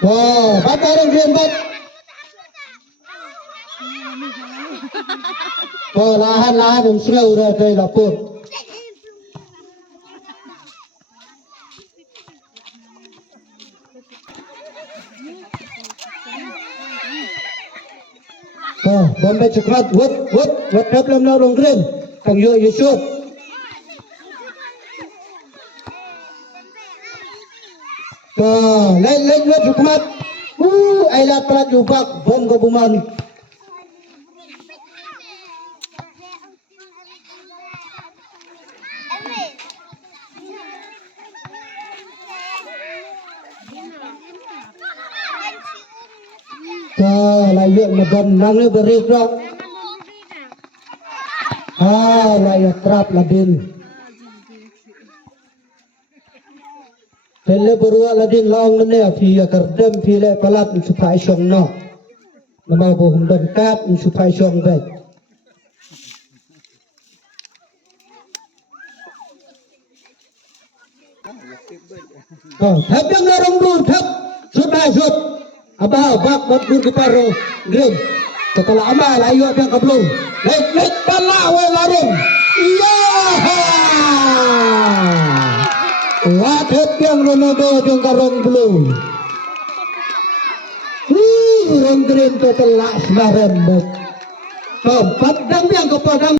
Oh, bata orang green bat. Oh, lahan yang sudah udah dari lapor. Oh, Bombay coklat, what problem now orang green? Kang you shoot. Oh, lain what coklat. Ay lahat pala jubak, bom gabuman. Layut medon nang berik rak. Layut trap ladin. Pele berua ladin long ne phi kardem phi le palat supai song no. Nama bo humdan kat supai song vet. Thap yang larong blue thap sudah sud. Abah bak buat keparo green. Setelah amal ayo yang keblung. Let pala we larung. Iya. Wadet yang Ronaldo yang karong blue. Orang green tu telah sebarang. Padang yang kepadang.